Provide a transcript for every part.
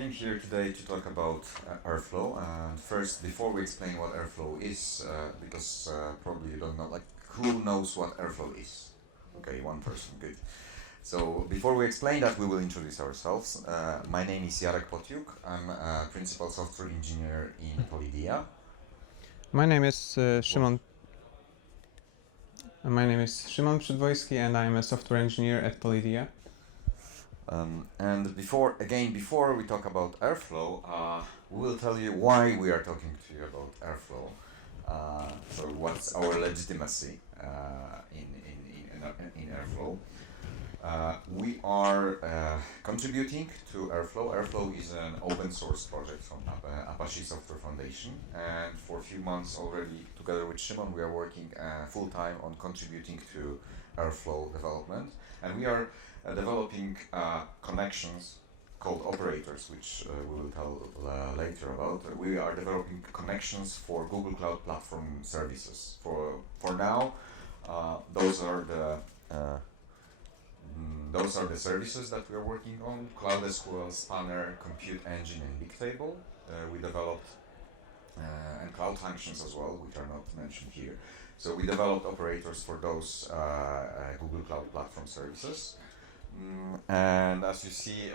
came here today to talk about Airflow. And first, before we explain what Airflow is, because probably you don't know, like, who knows what Airflow is? Okay, one person, good. So before we explain that, we will introduce ourselves. My name is Jarek Potiuk. I'm a principal software engineer in Polidea. My name is Szymon. My name is Szymon Przedwojski, and I'm a software engineer at Polidea. And before we talk about Airflow, we will tell you why we are talking to you about Airflow. So what's our legitimacy in Airflow? We are contributing to Airflow. Airflow is an open source project from Apache Software Foundation, and for a few months already, together with Szymon, we are working full time on contributing to Airflow development, and we are developing connections called operators, which we will tell later about. We are developing connections for Google Cloud Platform services. For now, those are the services that we are working on: Cloud SQL, Spanner, Compute Engine, and Bigtable. We developed and Cloud Functions as well, which are not mentioned here. So we developed operators for those Google Cloud Platform services. And as you see,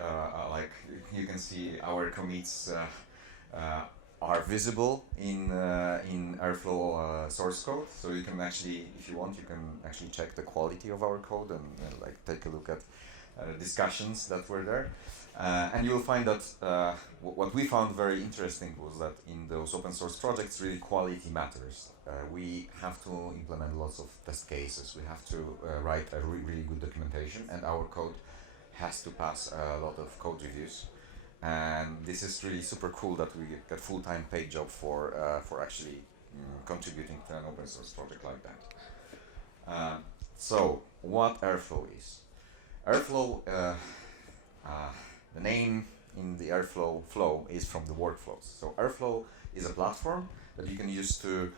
like you can see, our commits are visible in Airflow source code. So you can actually, if you want, you can actually check the quality of our code and like take a look at discussions that were there. And you will find that what we found very interesting was that in those open source projects, really quality matters. We have to implement lots of test cases. We have to write a really good documentation, and our code has to pass a lot of code reviews. And this is really super cool that we get full-time paid job for actually contributing to an open source project like that. So what Airflow is? Airflow, the name in the Airflow flow is from the workflows. So Airflow is a platform that you can use to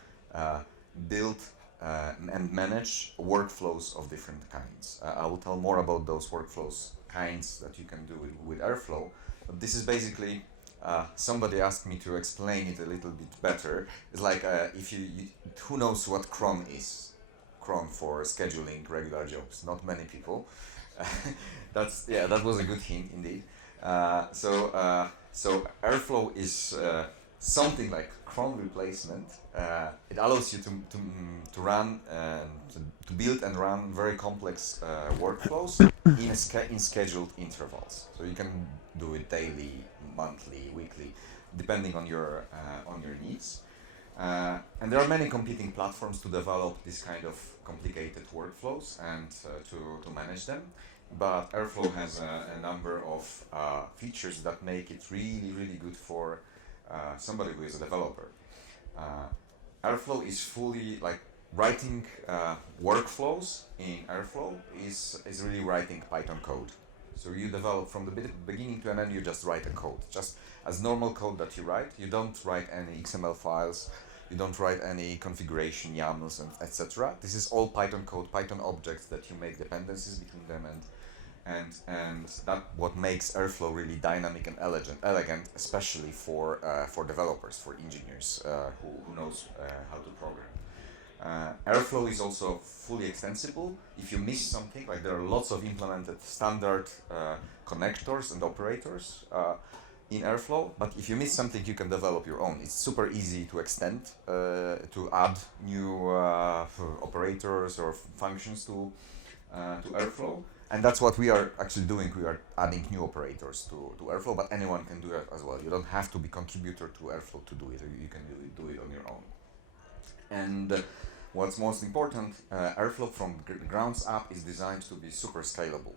build and manage workflows of different kinds. I will tell more about those workflows kinds that you can do with Airflow. But this is basically, somebody asked me to explain it a little bit better. It's like if you who knows what cron is? Cron for scheduling regular jobs. Not many people. That was a good hint indeed. So Airflow is something like cron replacement. It allows you to run to build and run very complex workflows in scheduled intervals. So you can do it daily, monthly, weekly, depending on your needs. And there are many competing platforms to develop this kind of complicated workflows and to manage them. But Airflow has a number of features that make it really good for somebody who is a developer. Airflow is fully like writing workflows in Airflow is really writing Python code. So you develop from the beginning to an end. You just write a code, just as normal code that you write. You don't write any XML files. You don't write any configuration YAMLs and etc. This is all Python code, Python objects that you make dependencies between them, and that what makes Airflow really dynamic and elegant, especially for developers, for engineers who knows how to program. Airflow is also fully extensible. If you miss something, like there are lots of implemented standard connectors and operators in Airflow, but if you miss something, you can develop your own. It's super easy to extend, to add new operators or functions to Airflow. And that's what we are actually doing. We are adding new operators to Airflow, but anyone can do it as well. You don't have to be contributor to Airflow to do it. You can do it on your own. And what's most important, Airflow from the grounds up is designed to be super scalable.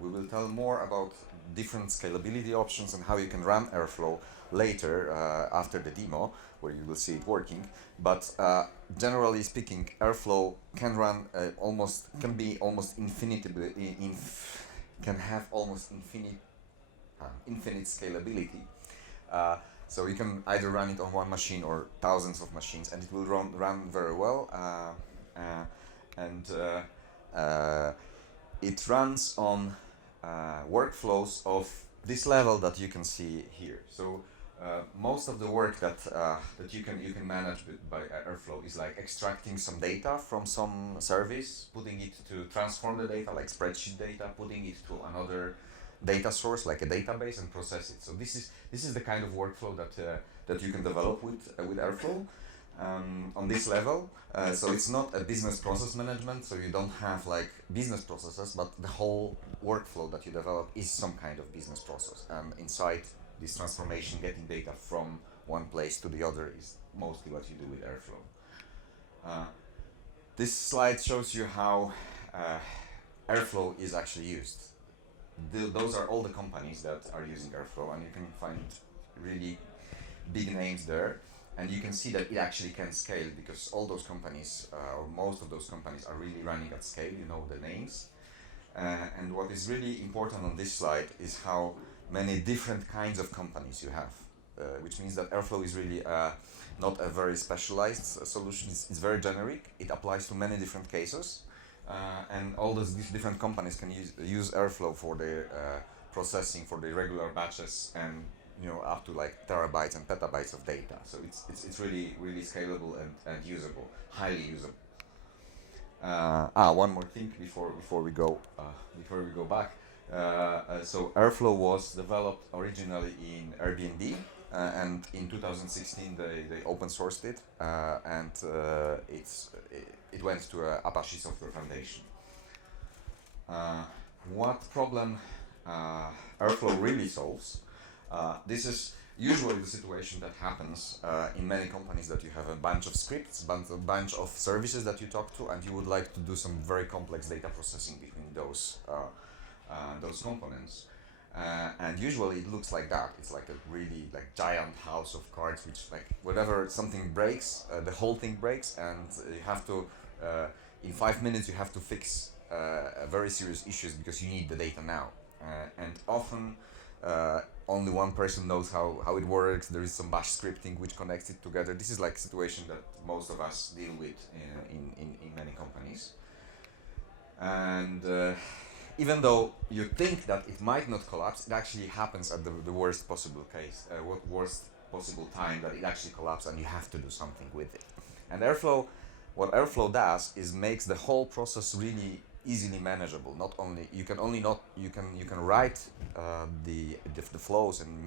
We will tell more about different scalability options and how you can run Airflow later after the demo, where you will see it working. But generally speaking, Airflow can run can have almost infinite scalability. So you can either run it on one machine or thousands of machines, and it will run very well. It runs on workflows of this level that you can see here. So most of the work that you can manage by Airflow is like extracting some data from some service, putting it to transform the data like spreadsheet data, putting it to another data source like a database and process it. So this is the kind of workflow that you can develop with Airflow. On this level, so it's not a business process management, so you don't have like business processes, but the whole workflow that you develop is some kind of business process, and inside this transformation, getting data from one place to the other is mostly what you do with Airflow. This slide shows you how Airflow is actually used. Those are all the companies that are using Airflow, and you can find really big names there. And you can see that it actually can scale because all those companies, or most of those companies, are really running at scale. You know the names. And what is really important on this slide is how many different kinds of companies you have, which means that Airflow is really not a very specialized solution. It's very generic. It applies to many different cases. And all these different companies can use Airflow for their processing, for the regular batches, and up to like terabytes and petabytes of data. So it's really scalable and usable, highly usable. One more thing before we go back. So Airflow was developed originally in Airbnb, and in 2016 they open sourced it, and it went to Apache Software Foundation. What problem Airflow really solves? This is usually the situation that happens in many companies, that you have a bunch of scripts, a bunch of services that you talk to, and you would like to do some very complex data processing between those components. And usually it looks like that. It's like a really like giant house of cards, which like whenever something breaks, the whole thing breaks, and you have to in 5 minutes you have to fix very serious issues because you need the data now. And often only one person knows how it works. There is some bash scripting which connects it together. This is like a situation that most of us deal with in many companies. And even though you think that it might not collapse, it actually happens at the worst possible case, worst possible time that it actually collapses, and you have to do something with it. And what Airflow does is makes the whole process really easily manageable. Not only you can write the flows and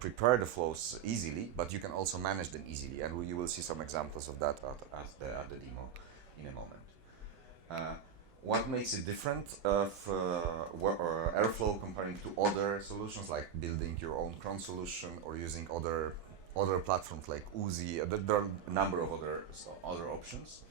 prepare the flows easily, but you can also manage them easily, and you will see some examples of that at the demo in a moment. What makes it different of Airflow comparing to other solutions, like building your own cron solution or using other platforms like Uzi? There are a number of other options.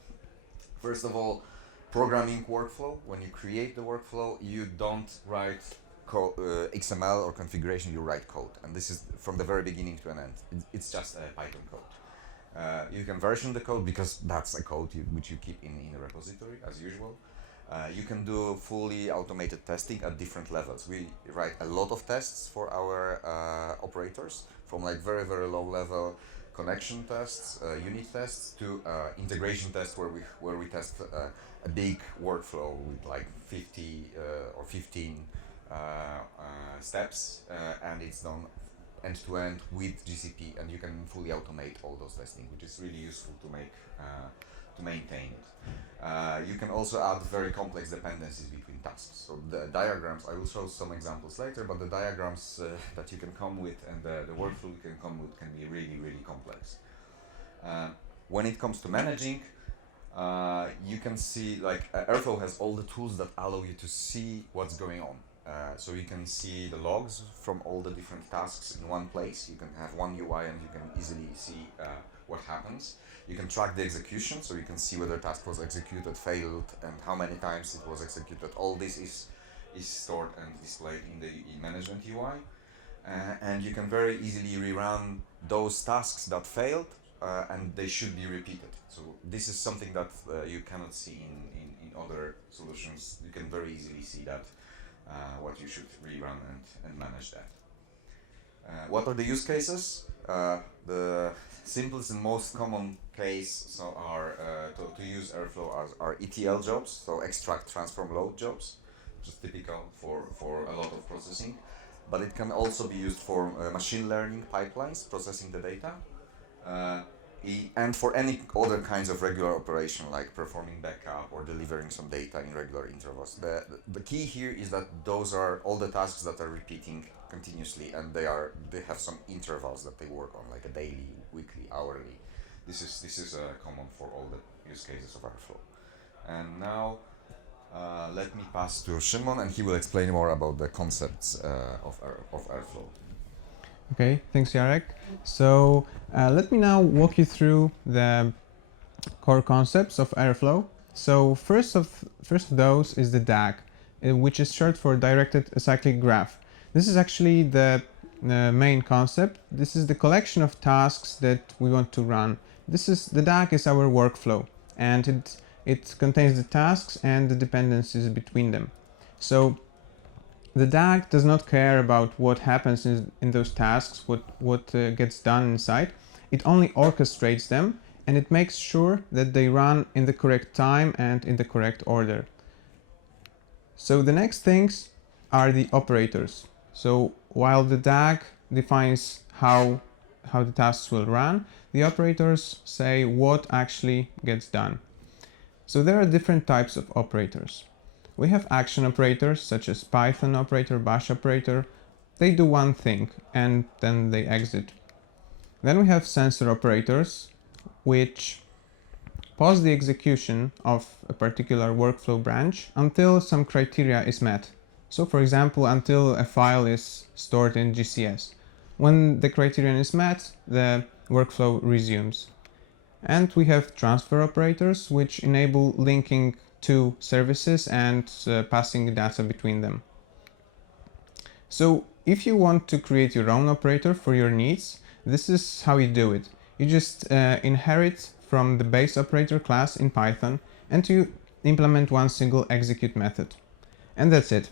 First of all, programming workflow. When you create the workflow, you don't write XML or configuration, you write code. And this is from the very beginning to an end. It's just a Python code. You can version the code because that's a code which you keep in a repository as usual. You can do fully automated testing at different levels. We write a lot of tests for our operators, from like very, very low level connection tests, unit tests, to integration tests where we test a big workflow with like 50 or 15 steps, and it's done end to end with GCP, and you can fully automate all those testing, which is really useful to maintain it. You can also add very complex dependencies between tasks. So the diagrams, I will show some examples later, but the diagrams that you can come with and the workflow you can come with can be really, really complex. When it comes to managing, you can see like Airflow has all the tools that allow you to see what's going on. So you can see the logs from all the different tasks in one place. You can have one UI and you can easily see what happens. You can track the execution, so you can see whether task was executed, failed, and how many times it was executed. All this is stored and displayed in the management UI. And you can very easily rerun those tasks that failed, and they should be repeated. So this is something that you cannot see in other solutions. You can very easily see that what you should rerun and manage that. What are the use cases? The simplest and most common case are to use Airflow are ETL jobs, so extract, transform, load jobs, which is typical for a lot of processing. but it can also be used for machine learning pipelines, processing the data, and for any other kinds of regular operation like performing backup or delivering some data in regular intervals. The key here is that those are all the tasks that are repeating continuously, and they have some intervals that they work on, like a daily, weekly, hourly. This is common for all the use cases of Airflow. And now let me pass to Szymon, and he will explain more about the concepts of Airflow. Okay, thanks, Jarek. So let me now walk you through the core concepts of Airflow. So first of those is the DAG, which is short for Directed Acyclic Graph. This is actually the main concept. This is the collection of tasks that we want to run. The DAG is our workflow, and it contains the tasks and the dependencies between them. So the DAG does not care about what happens in those tasks, what gets done inside. It only orchestrates them, and it makes sure that they run in the correct time and in the correct order. So the next things are the operators. So while the DAG defines how the tasks will run, the operators say what actually gets done. So there are different types of operators. We have action operators such as Python operator, Bash operator. They do one thing and then they exit. Then we have sensor operators, which pause the execution of a particular workflow branch until some criteria is met. So for example, until a file is stored in GCS. When the criterion is met, the workflow resumes. And we have transfer operators, which enable linking to services and passing data between them. So if you want to create your own operator for your needs, this is how you do it. You just inherit from the base operator class in Python, and you implement one single execute method. And that's it.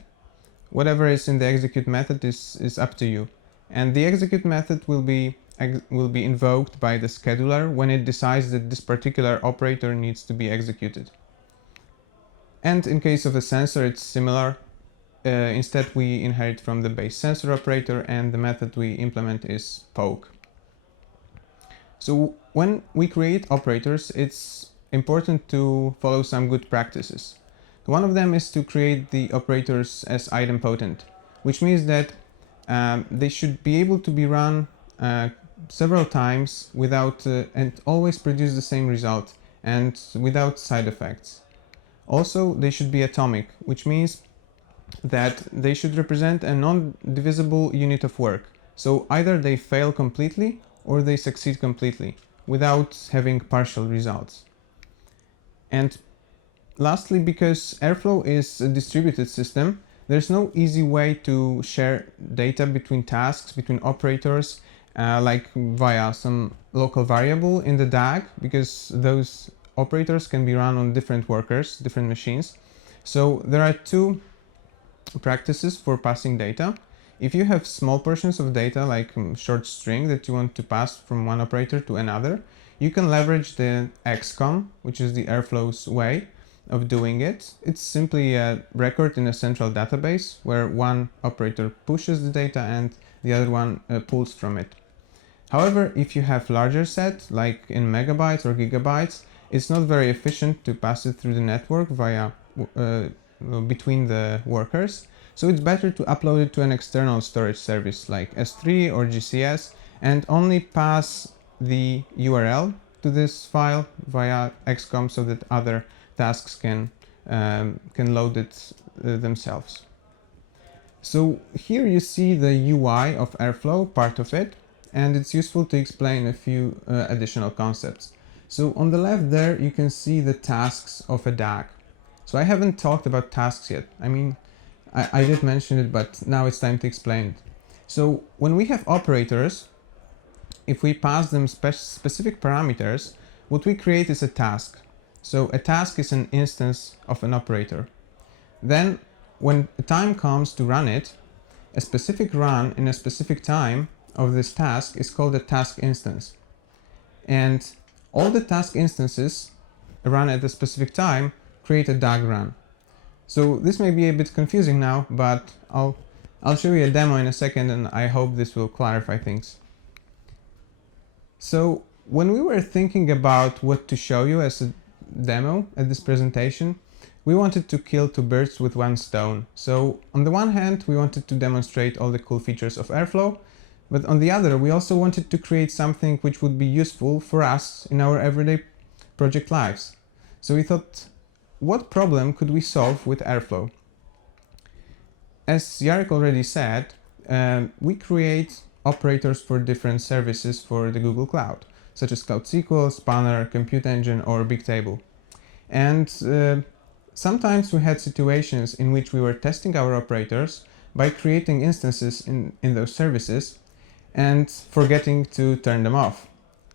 Whatever is in the execute method is up to you. And the execute method will be invoked by the scheduler when it decides that this particular operator needs to be executed. And in case of a sensor, it's similar. Instead, we inherit from the base sensor operator, and the method we implement is poke. So when we create operators, it's important to follow some good practices. One of them is to create the operators as idempotent, which means that they should be able to be run several times without and always produce the same result and without side effects. Also, they should be atomic, which means that they should represent a non-divisible unit of work. So either they fail completely or they succeed completely without having partial results. And lastly, because Airflow is a distributed system, there's no easy way to share data between tasks, between operators, like via some local variable in the DAG, because those operators can be run on different workers, different machines. So there are two practices for passing data. If you have small portions of data, like short string that you want to pass from one operator to another, you can leverage the XCOM, which is the Airflow's way of doing it. It's simply a record in a central database where one operator pushes the data and the other one pulls from it. However, if you have larger set, like in megabytes or gigabytes, it's not very efficient to pass it through the network via between the workers. So it's better to upload it to an external storage service like S3 or GCS and only pass the URL to this file via XCOM so that other tasks can load it themselves. So here you see the UI of Airflow, part of it, and it's useful to explain a few additional concepts. So on the left there, you can see the tasks of a DAG. So I haven't talked about tasks yet. I mean, I did mention it, but now it's time to explain it. So when we have operators, if we pass them specific parameters, what we create is a task. So a task is an instance of an operator. Then when the time comes to run it, a specific run in a specific time of this task is called a task instance. And all the task instances run at a specific time create a DAG run. So this may be a bit confusing now, but I'll I'll show you a demo in a second, and I hope this will clarify things. So when we were thinking about what to show you as a demo at this presentation, we wanted to kill two birds with one stone. So on the one hand, we wanted to demonstrate all the cool features of Airflow, but on the other, we also wanted to create something which would be useful for us in our everyday project lives. So we thought, what problem could we solve with Airflow? As Jarek already said, we create operators for different services for the Google Cloud, such as Cloud SQL, Spanner, Compute Engine, or Bigtable. And sometimes we had situations in which we were testing our operators by creating instances in those services and forgetting to turn them off,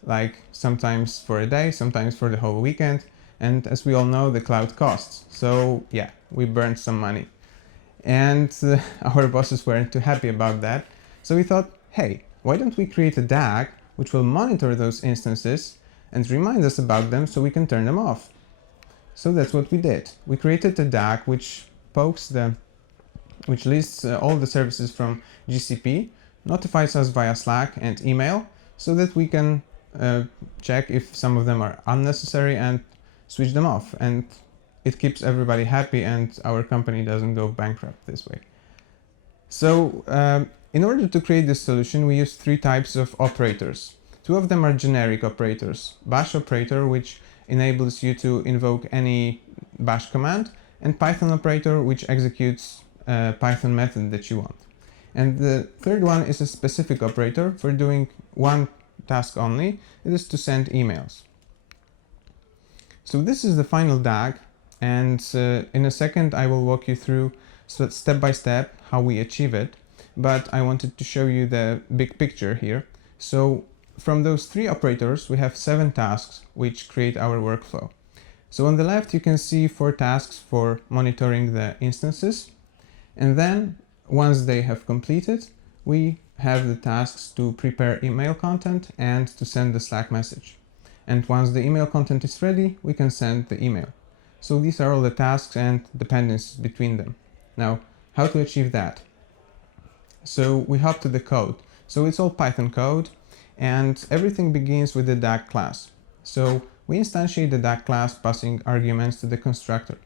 like sometimes for a day, sometimes for the whole weekend. And as we all know, the cloud costs. So yeah, we burned some money. And our bosses weren't too happy about that. So we thought, hey, why don't we create a DAG which will monitor those instances and remind us about them so we can turn them off? So that's what we did. We created a DAG which lists all the services from GCP, notifies us via Slack and email, so that we can check if some of them are unnecessary and switch them off. And it keeps everybody happy, and our company doesn't go bankrupt this way. So in order to create this solution, we use three types of operators. Two of them are generic operators: Bash operator, which enables you to invoke any Bash command, and Python operator, which executes a Python method that you want. And the third one is a specific operator for doing one task only. It is to send emails. So this is the final DAG, and in a second I will walk you through step by step how we achieve it, but I wanted to show you the big picture here. So from those three operators, we have 7 tasks which create our workflow. So on the left you can see 4 tasks for monitoring the instances, and then once they have completed, we have the tasks to prepare email content and to send the Slack message. And once the email content is ready, we can send the email. So these are all the tasks and dependencies between them. Now, how to achieve that? So we hop to the code. So it's all Python code, and everything begins with the DAG class. So we instantiate the DAG class passing arguments to the constructor.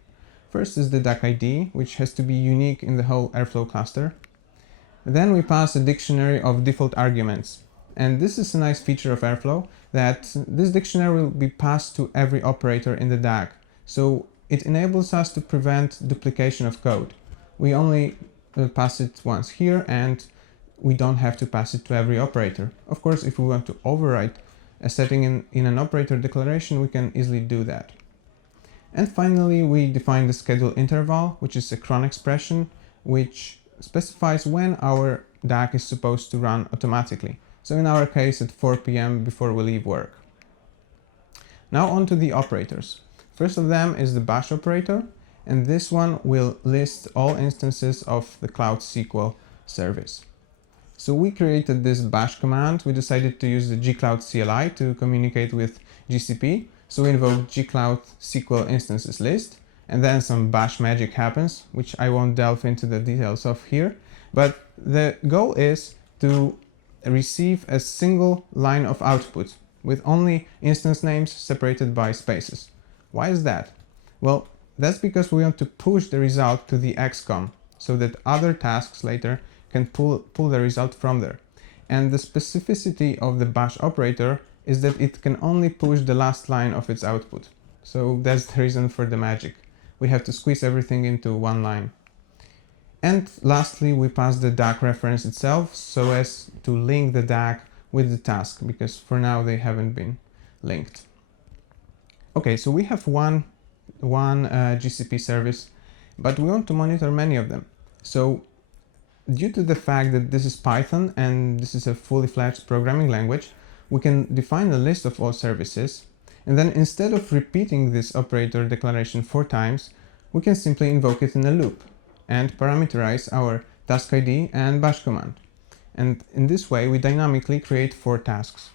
First is the DAG ID, which has to be unique in the whole Airflow cluster. Then we pass a dictionary of default arguments. And this is a nice feature of Airflow, that this dictionary will be passed to every operator in the DAG. So it enables us to prevent duplication of code. We only pass it once here, and we don't have to pass it to every operator. Of course, if we want to overwrite a setting in an operator declaration, we can easily do that. And finally, we define the schedule interval, which is a cron expression, which specifies when our DAG is supposed to run automatically. So in our case, at 4 p.m. before we leave work. Now on to the operators. First of them is the Bash operator, and this one will list all instances of the Cloud SQL service. So we created this Bash command. We decided to use the gcloud CLI to communicate with GCP. So we invoke gcloud SQL instances list, and then some Bash magic happens, which I won't delve into the details of here. But the goal is to receive a single line of output with only instance names separated by spaces. Why is that? Well, that's because we want to push the result to the XCOM so that other tasks later can pull the result from there. And the specificity of the Bash operator is that it can only push the last line of its output. So that's the reason for the magic. We have to squeeze everything into one line. And lastly, we pass the DAG reference itself so as to link the DAG with the task, because for now they haven't been linked. Okay, so we have one GCP service, but we want to monitor many of them. So due to the fact that this is Python and this is a fully fledged programming language, we can define a list of all services, and then instead of repeating this operator declaration 4 times, we can simply invoke it in a loop and parameterize our task ID and bash command. And in this way, we dynamically create 4 tasks.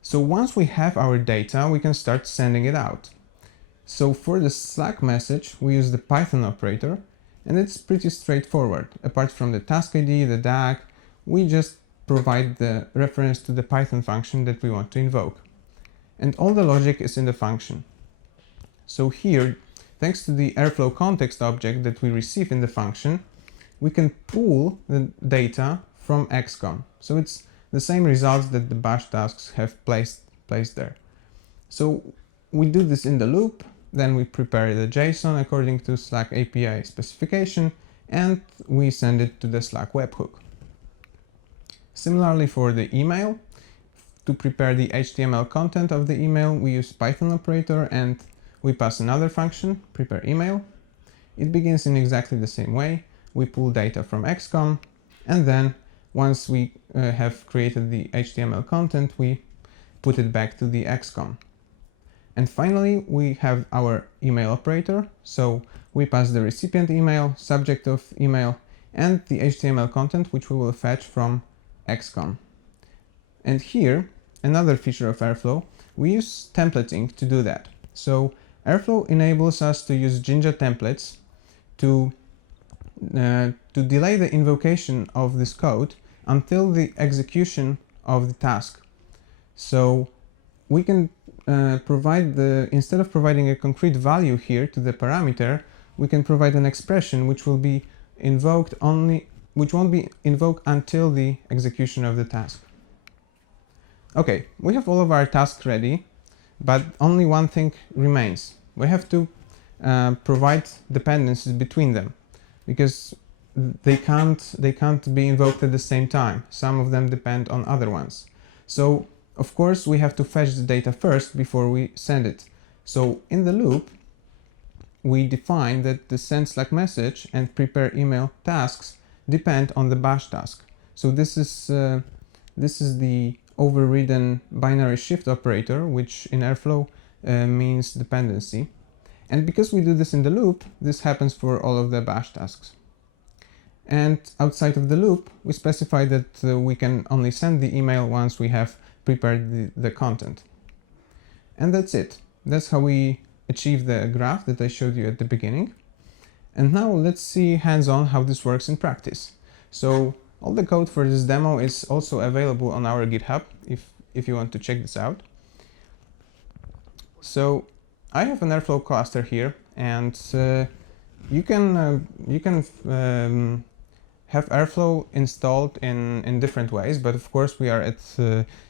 So once we have our data, we can start sending it out. So for the Slack message, we use the Python operator, And it's pretty straightforward. Apart from the task ID, the DAG, we just provide the reference to the Python function that we want to invoke. And all the logic is in the function. So here, thanks to the Airflow context object that we receive in the function, we can pull the data from XCOM. So it's the same results that the bash tasks have placed there. So we do this in the loop, then we prepare the JSON according to Slack API specification, and we send it to the Slack webhook. Similarly for the email, to prepare the HTML content of the email, we use Python operator and we pass another function, prepare email. It begins in exactly the same way. We pull data from XCOM, and then once we have created the HTML content, we put it back to the XCOM. And finally, we have our email operator. So we pass the recipient email, subject of email, and the HTML content, which we will fetch from XCOM. And here, another feature of Airflow, we use templating to do that. So Airflow enables us to use Jinja templates to delay the invocation of this code until the execution of the task. So we can instead of providing a concrete value here to the parameter, we can provide an expression which will be invoked which won't be invoked until the execution of the task. Okay, we have all of our tasks ready, but only one thing remains. We have to provide dependencies between them, because they can't be invoked at the same time. Some of them depend on other ones. So of course we have to fetch the data first before we send it. So in the loop, we define that the send Slack message and prepare email tasks depend on the bash task. So this is the overridden binary shift operator, which in Airflow means dependency. And because we do this in the loop, this happens for all of the bash tasks. And outside of the loop, we specify that we can only send the email once we have prepared the content. And that's it. That's how we achieve the graph that I showed you at the beginning. And now let's see hands-on how this works in practice. So all the code for this demo is also available on our GitHub if you want to check this out. So I have an Airflow cluster here, and you can have Airflow installed in different ways, but of course we are at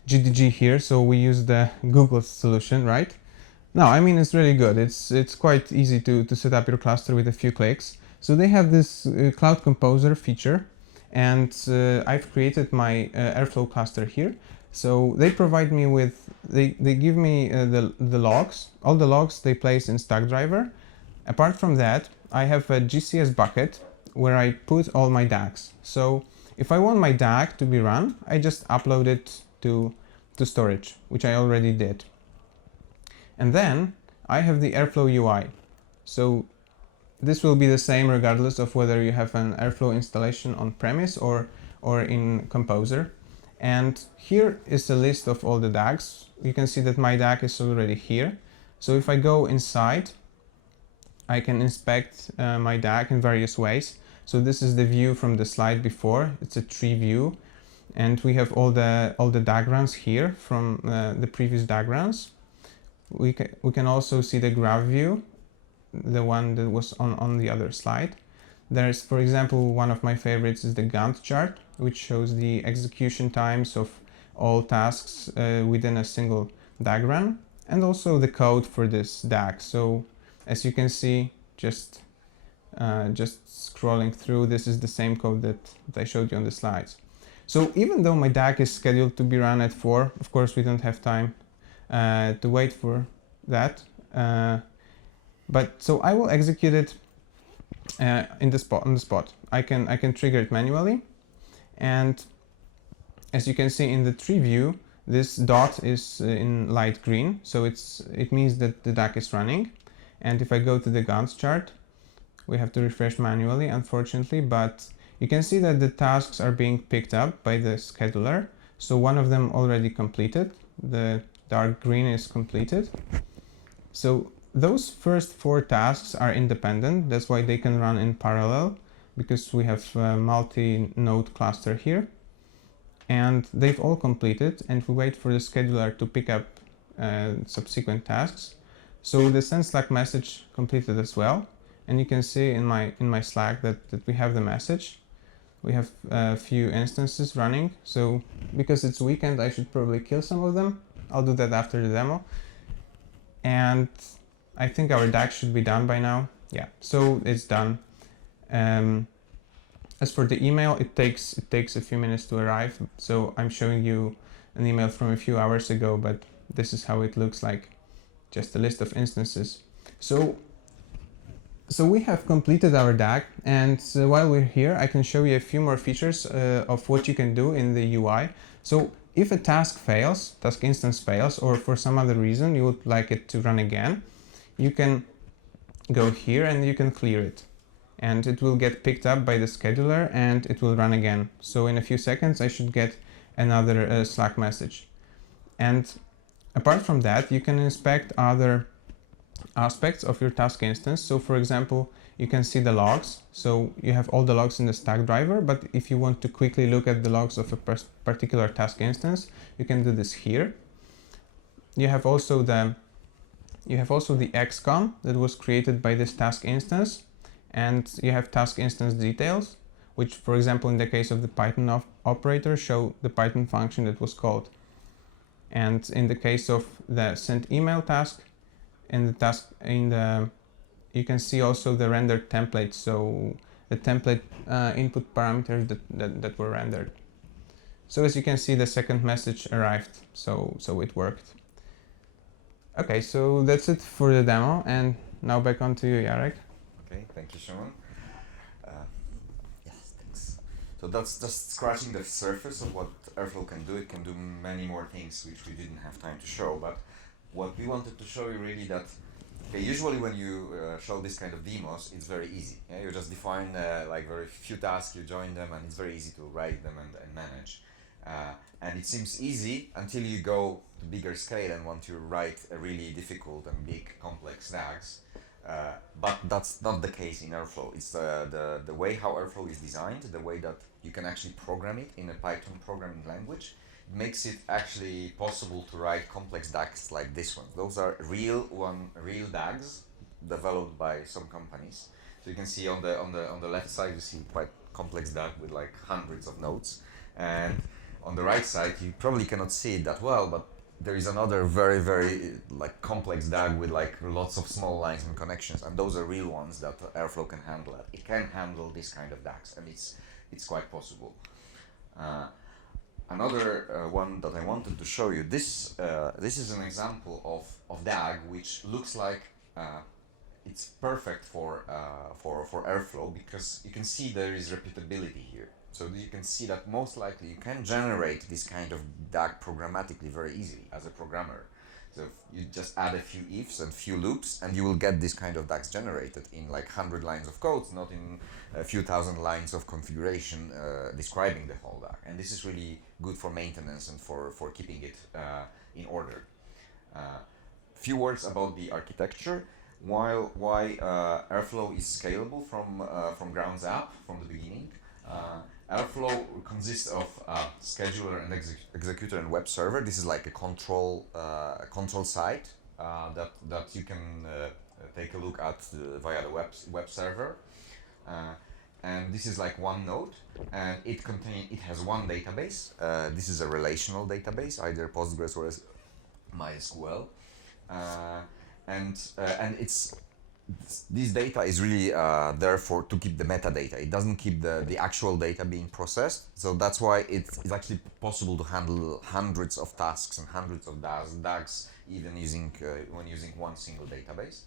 GDG here, so we use the Google solution, right? No, I mean, it's really good. It's quite easy to set up your cluster with a few clicks. So they have this Cloud Composer feature, and I've created my Airflow cluster here. So they provide me with, they give me the logs, all the logs they place in Stackdriver. Apart from that, I have a GCS bucket where I put all my DAGs. So if I want my DAG to be run, I just upload it to storage, which I already did. And then I have the Airflow UI. So this will be the same regardless of whether you have an Airflow installation on premise or in Composer. And here is a list of all the DAGs. You can see that my DAG is already here. So if I go inside, I can inspect my DAG in various ways. So this is the view from the slide before. It's a tree view, and we have all the diagrams here from the previous diagrams. We can also see the graph view, the one that was on the other slide. There's, for example, one of my favorites is the Gantt chart, which shows the execution times of all tasks within a single diagram, and also the code for this DAG. So as you can see, just scrolling through, this is the same code that I showed you on the slides. So even though my DAG is scheduled to be run at 4, of course we don't have time to wait for that. But so I will execute it on the spot. I can trigger it manually, and as you can see in the tree view, this dot is in light green, so it means that the DAG is running. And if I go to the Gantt chart, we have to refresh manually, unfortunately, but you can see that the tasks are being picked up by the scheduler. So one of them already completed. The dark green is completed. So those first 4 tasks are independent. That's why they can run in parallel, because we have a multi-node cluster here. And they've all completed, and we wait for the scheduler to pick up subsequent tasks. So the send Slack message completed as well. And you can see in my Slack that we have the message. We have a few instances running. So because it's weekend, I should probably kill some of them. I'll do that after the demo. And I think our DAG should be done by now. Yeah, so it's done. As for the email, it takes a few minutes to arrive. So I'm showing you an email from a few hours ago, but this is how it looks like. Just a list of instances. So we have completed our DAG, and while we're here, I can show you a few more features of what you can do in the UI. So if a task instance fails, or for some other reason you would like it to run again, you can go here and you can clear it. And it will get picked up by the scheduler and it will run again. So in a few seconds, I should get another Slack message. And apart from that, you can inspect other aspects of your task instance. So for example, you can see the logs. So you have all the logs in the stack driver, but if you want to quickly look at the logs of a particular task instance, you can do this here. You have also the XCOM that was created by this task instance, and you have task instance details, which, for example, in the case of the Python operator, show the Python function that was called. And in the case of the send email task, you can see also the rendered template, so the template input parameters that were rendered. So as you can see, the second message arrived, so it worked. Okay, so that's it for the demo, and now back on to you, Jarek. Okay, thank you, Szymon. Yes, thanks. So that's just scratching the surface of what Airflow can do. It can do many more things which we didn't have time to show, but what we wanted to show you really that, okay, usually when you show this kind of demos, it's very easy. Yeah? You just define like very few tasks, you join them, and it's very easy to write them and manage. And it seems easy until you go to bigger scale and want to write a really difficult and big complex DAGs. But that's not the case in Airflow. It's the way how Airflow is designed, the way that you can actually program it in a Python programming language, makes it actually possible to write complex DAGs like this one. Those are real DAGs developed by some companies. So you can see on the left side you see quite complex DAG with like hundreds of nodes, and on the right side you probably cannot see it that well, but there is another very like complex DAG with like lots of small lines and connections, and those are real ones that Airflow can handle. It can handle this kind of DAGs, and it's quite possible. Another one that I wanted to show you, this is an example of DAG which looks like it's perfect for Airflow, because you can see there is repeatability here. So you can see that most likely you can generate this kind of DAG programmatically very easily as a programmer. So you just add a few ifs and few loops, and you will get this kind of DAGs generated in like 100 lines of code, not in a few thousand lines of configuration describing the whole DAG. And this is really good for maintenance and for keeping it in order. Few words about the architecture. Why Airflow is scalable from grounds up, from the beginning. Airflow consists of scheduler and executor and web server. This is like a control site that you can take a look at via the web server. And this is like one node, and it has one database. This is a relational database, either Postgres or MySQL, and this data is really there to keep the metadata. It doesn't keep the actual data being processed. So that's why it's actually possible to handle hundreds of tasks and hundreds of DAGs, even when using one single database.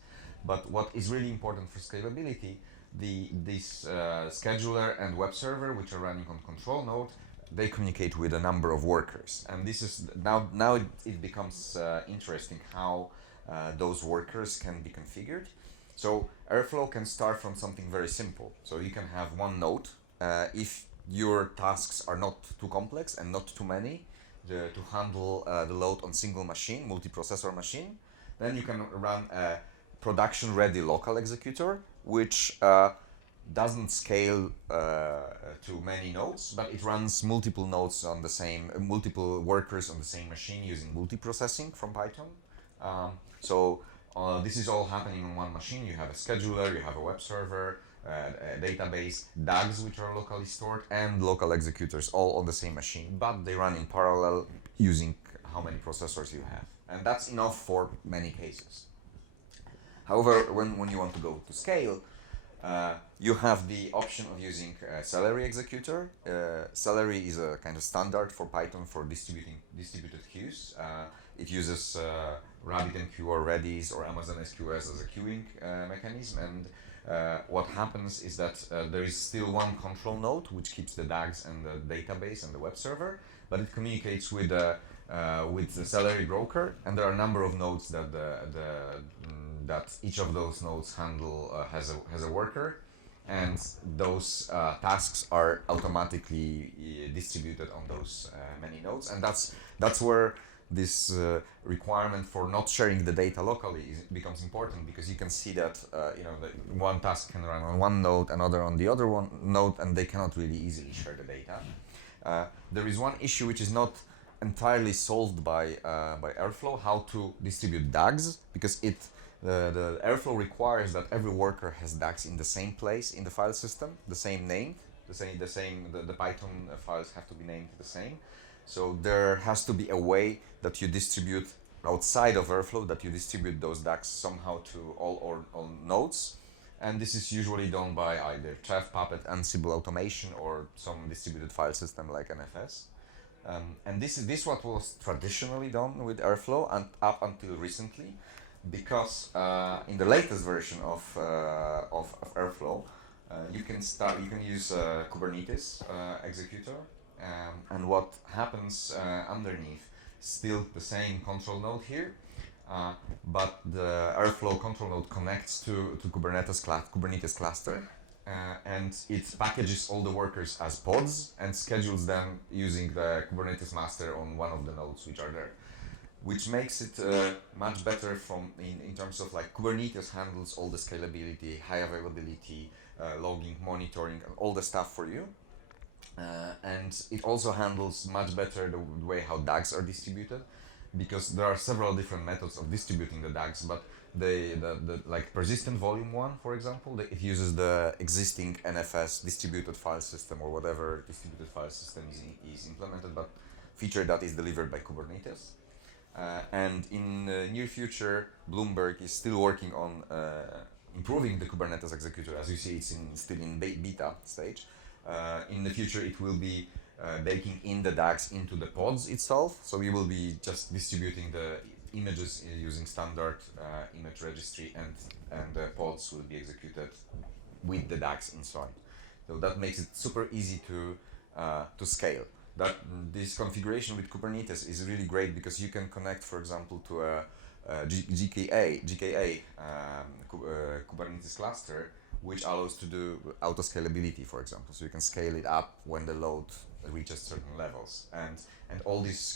But what is really important for scalability, this scheduler and web server, which are running on control node, they communicate with a number of workers. And this is now it becomes interesting how those workers can be configured. So Airflow can start from something very simple. So you can have one node. If your tasks are not too complex and not too many to handle the load on single machine, multiprocessor machine, then you can run a production-ready local executor, which doesn't scale to many nodes, but it runs multiple nodes on the same, multiple workers on the same machine using multiprocessing from Python. This is all happening on one machine. You have a scheduler, you have a web server, a database, DAGs which are locally stored, and local executors all on the same machine, but they run in parallel using how many processors you have. And that's enough for many cases. However, when you want to go to scale, you have the option of using Celery executor. Celery is a kind of standard for Python for distributed queues. It uses RabbitMQ or Redis or Amazon SQS as a queuing mechanism, and what happens is that there is still one control node which keeps the DAGs and the database and the web server, but it communicates with the Celery broker, and there are a number of nodes that that each of those nodes handle has a worker, and those tasks are automatically distributed on those many nodes, and that's where this requirement for not sharing the data locally becomes important, because you can see that one task can run on one node, another on the other one node, and they cannot really easily share the data. There is one issue which is not entirely solved by Airflow, how to distribute DAGs, because the Airflow requires that every worker has DAGs in the same place in the file system, the same name, the Python files have to be named the same. So there has to be a way that you distribute outside of Airflow, that you distribute those DAGs somehow to all nodes. And this is usually done by either Chef, Puppet, Ansible automation, or some distributed file system like NFS. And this is what was traditionally done with Airflow and up until recently, because in the latest version of Airflow, you can use Kubernetes executor, and what happens underneath, still the same control node here, but the Airflow control node connects to Kubernetes cluster, and it packages all the workers as pods and schedules them using the Kubernetes master on one of the nodes which are there, which makes it much better in terms of like Kubernetes handles all the scalability, high availability, logging, monitoring, and all the stuff for you. And it also handles much better the way how DAGs are distributed, because there are several different methods of distributing the DAGs, but the like persistent volume one, for example, it uses the existing NFS distributed file system, or whatever distributed file system is implemented, but feature that is delivered by Kubernetes. And in the near future, Bloomberg is still working on improving the Kubernetes executor. As you see, it's still in beta stage. In the future, it will be baking in the DAGs into the pods itself. So we will be just distributing the images using standard image registry, and the pods will be executed with the DAGs inside. So that makes it super easy to scale. This configuration with Kubernetes is really great, because you can connect, for example, to a GKA Kubernetes cluster, which allows to do auto scalability, for example. So you can scale it up when the load reaches certain levels, and all this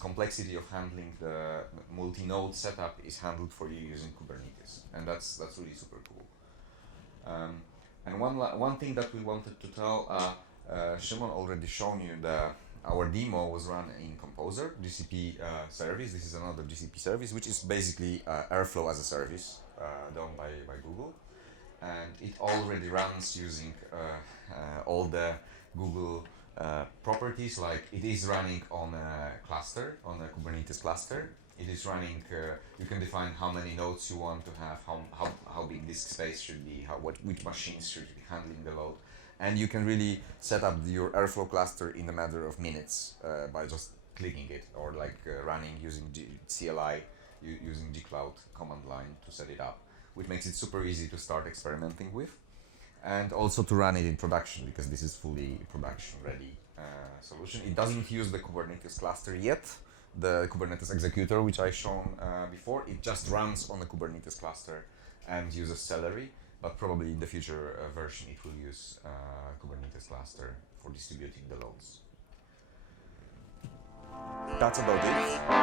complexity of handling the multi-node setup is handled for you using Kubernetes, and that's really super cool. And one thing that we wanted to tell. Szymon already shown you our demo was run in Composer, GCP service. This is another GCP service, which is basically Airflow as a service done by Google. And it already runs using all the Google properties, like it is running on a cluster, on a Kubernetes cluster. It is running, you can define how many nodes you want to have, how big disk space should be, which machines should be handling the load. And you can really set up your Airflow cluster in a matter of minutes by just clicking it, or like running using CLI, using gcloud command line to set it up, which makes it super easy to start experimenting with, and also to run it in production, because this is fully production ready solution. It doesn't use the Kubernetes cluster yet, the Kubernetes executor, which I shown before. It just runs on the Kubernetes cluster and uses Celery. But probably in the future version, it will use Kubernetes cluster for distributing the loads. That's about it.